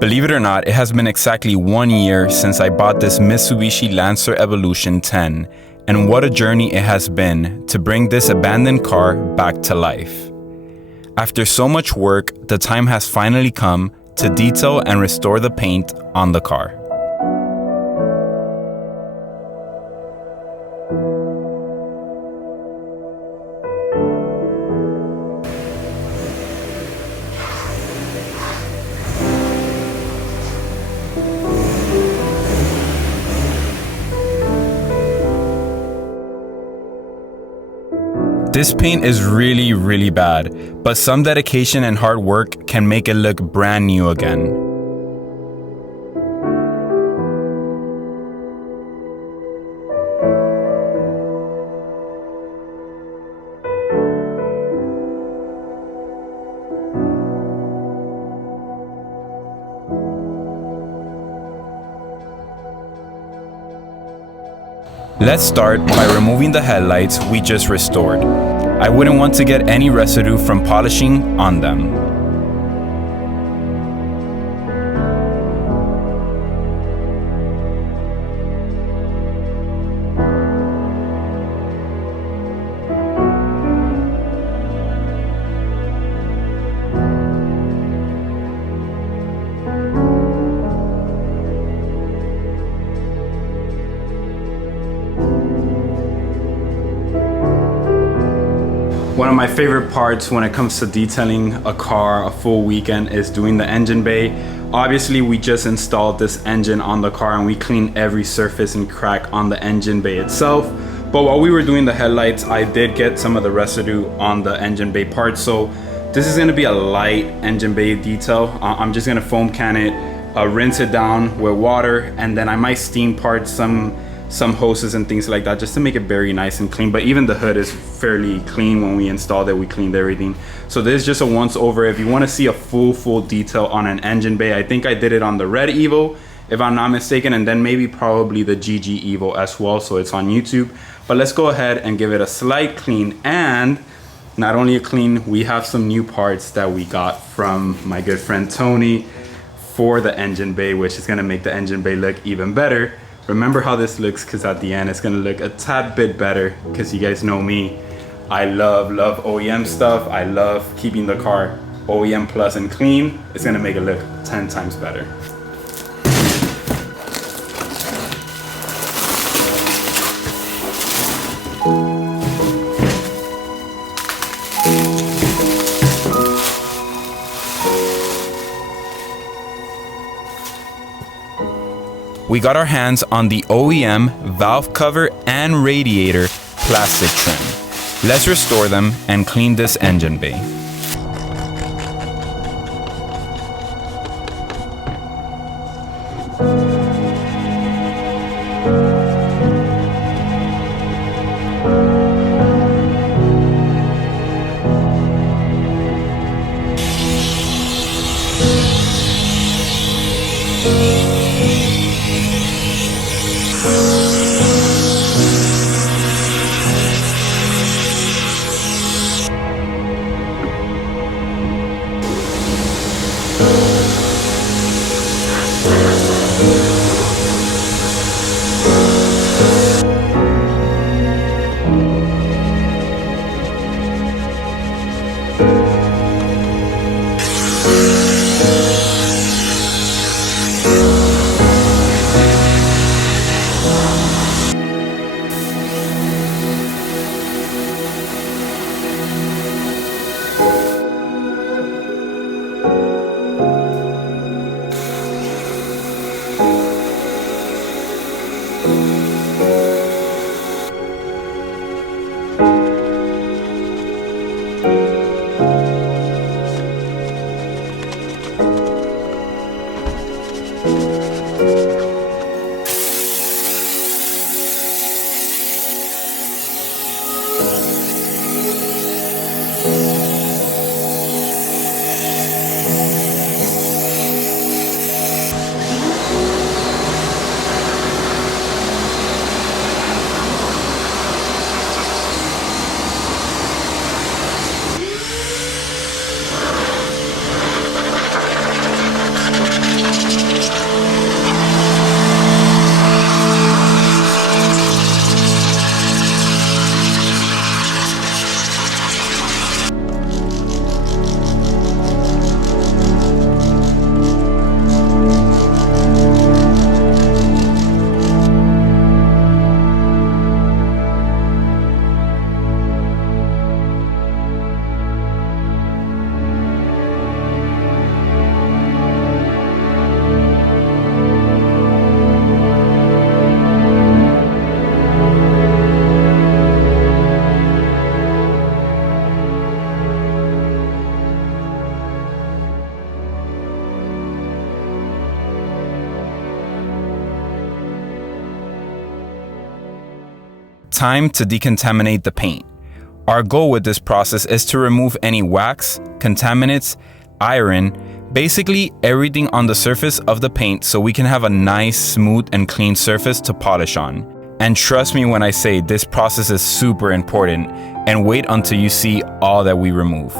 Believe it or not, it has been exactly 1 year since I bought this Mitsubishi Lancer Evolution 10, and what a journey it has been to bring this abandoned car back to life. After so much work, the time has finally come to detail and restore the paint on the car. This paint is really bad, but some dedication and hard work can make it look brand new again. Let's start by removing the headlights we just restored. I wouldn't want to get any residue from polishing on them. One of my favorite parts when it comes to detailing a car a full weekend is doing the engine bay. Obviously, we just installed this engine on the car and we cleaned every surface and crack on the engine bay itself. But while we were doing the headlights, I did get some of the residue on the engine bay part. So this is gonna be a light engine bay detail. I'm just gonna foam can it, rinse it down with water, and then I might steam part some hoses and things like that just to make it very nice and clean. But even the hood is fairly clean. When we installed it, we cleaned everything. So this is just a once over. If you want to see a full detail on an engine bay, I think I did it on the red Evo, if I'm not mistaken, and then maybe probably the GG Evo as well, so it's on YouTube. But let's go ahead and give it a slight clean. And not only a clean, we have some new parts that we got from my good friend Tony for the engine bay, which is going to make the engine bay look even better. Remember how this looks, because at the end it's gonna look a tad bit better, because you guys know me, I love OEM stuff. I love keeping the car OEM plus and clean. It's gonna make it look 10 times better. We got our hands on the OEM valve cover and radiator plastic trim. Let's restore them and clean this engine bay. time to decontaminate the paint. Our goal with this process is to remove any wax, contaminants, iron, basically everything on the surface of the paint so we can have a nice, smooth, and clean surface to polish on. And trust me when I say this process is super important, and wait until you see all that we remove.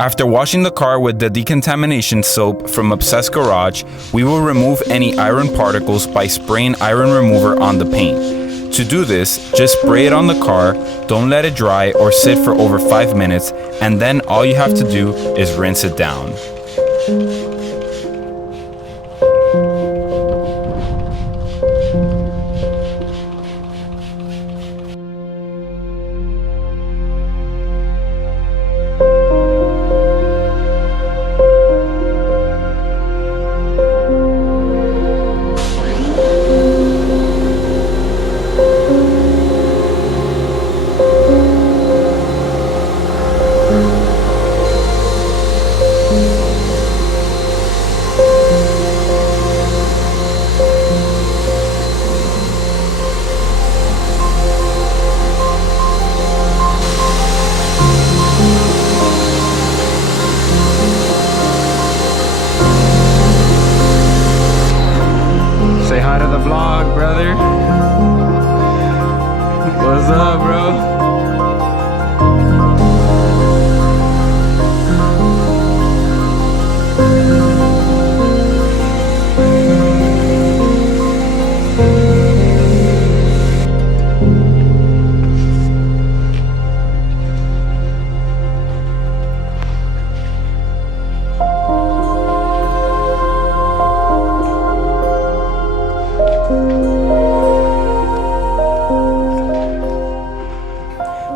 After washing the car with the decontamination soap from Obsessed Garage, we will remove any iron particles by spraying iron remover on the paint. To do this, just spray it on the car, don't let it dry or sit for over 5 minutes, and then all you have to do is rinse it down. Say hi to the vlog, brother. What's up, bro?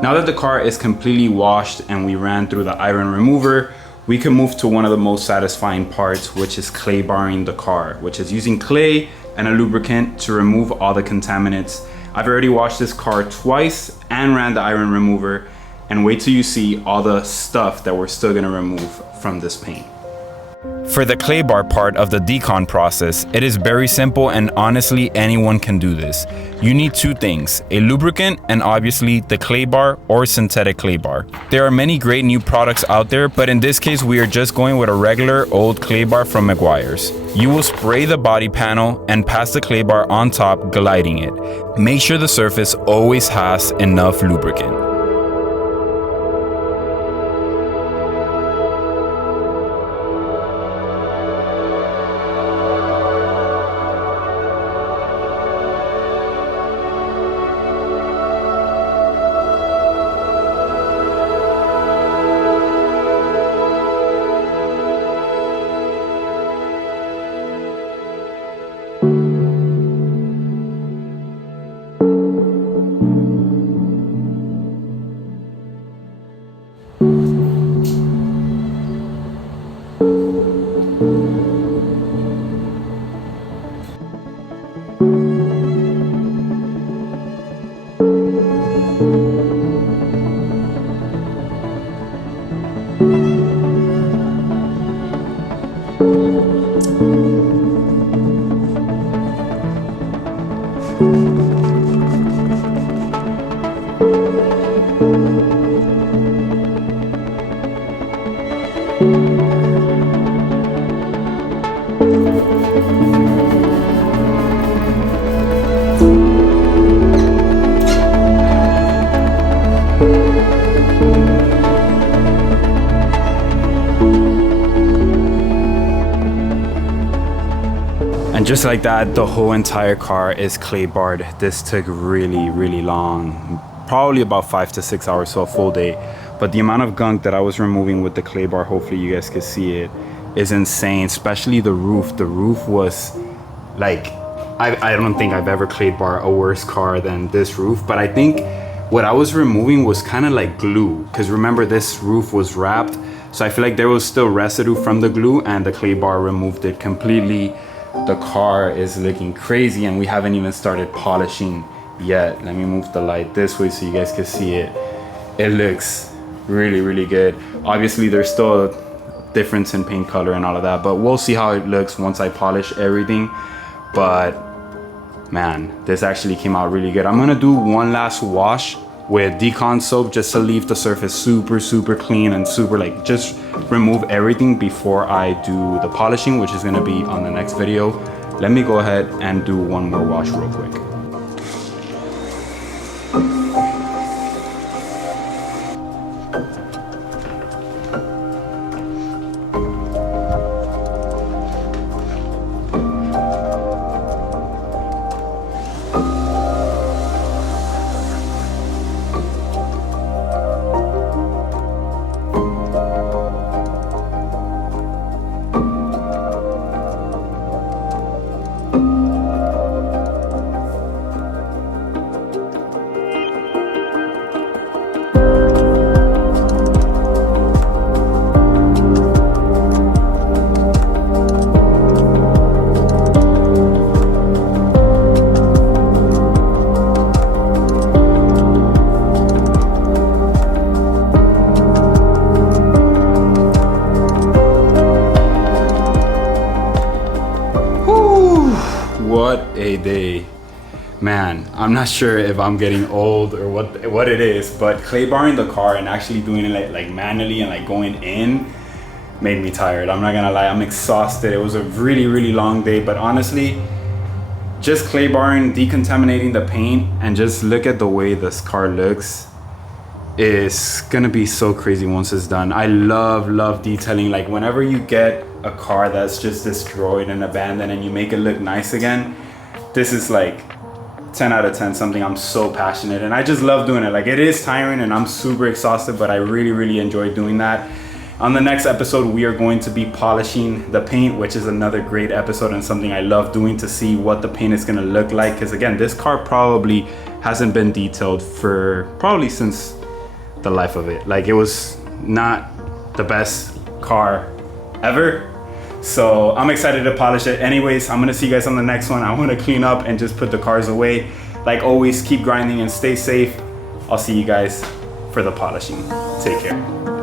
Now that the car is completely washed and we ran through the iron remover, we can move to one of the most satisfying parts, which is clay barring the car, which is using clay and a lubricant to remove all the contaminants. I've already washed this car twice and ran the iron remover, and wait till you see all the stuff that we're still gonna remove from this paint. For the Claybar part of the decon process, it is very simple and honestly anyone can do this. You need two things, a lubricant and obviously the Claybar or synthetic Claybar. There are many great new products out there, but in this case we are just going with a regular old Claybar from Meguiar's. You will spray the body panel and pass the Claybar on top, gliding it. Make sure the surface always has enough lubricant. And just like that, the whole entire car is Claybarred. This took really long, probably about 5 to 6 hours, so a full day. But the amount of gunk that I was removing with the Claybar, hopefully you guys can see it, is insane, especially the roof. The roof was like, I don't think I've ever Claybar a worse car than this roof, but I think what I was removing was kind of like glue, because remember this roof was wrapped, so I feel like there was still residue from the glue and the Claybar removed it completely. The car is looking crazy and we haven't even started polishing yet. Let me move the light this way so you guys can see it. It looks really good. Obviously there's still a difference in paint color and all of that, but we'll see how it looks once I polish everything. But man, this actually came out really good. I'm gonna do one last wash with Decon soap just to leave the surface super clean and super like just remove everything before I do the polishing, which is gonna be on the next video. Let me go ahead and do one more wash real quick. What a day, man. I'm not sure if I'm getting old or what it is, but Claybarring the car and actually doing it like manually and like going in made me tired. I'm not gonna lie, I'm exhausted. It was a really long day, but honestly, just Claybarring, decontaminating the paint, and just look at the way this car looks is gonna be so crazy once it's done. I love detailing. Like whenever you get a car that's just destroyed and abandoned and you make it look nice again, this is like 10 out of 10, something I'm so passionate, and I just love doing it. Like it is tiring and I'm super exhausted, but I really enjoy doing that. On the next episode, we are going to be polishing the paint, which is another great episode and something I love doing to see what the paint is gonna look like. Because again, this car probably hasn't been detailed for probably since the life of it. Like it was not the best car ever. So I'm excited to polish it. Anyways, I'm gonna see you guys on the next one. I wanna clean up and just put the cars away. Like always, keep grinding and stay safe. I'll see you guys for the polishing. Take care.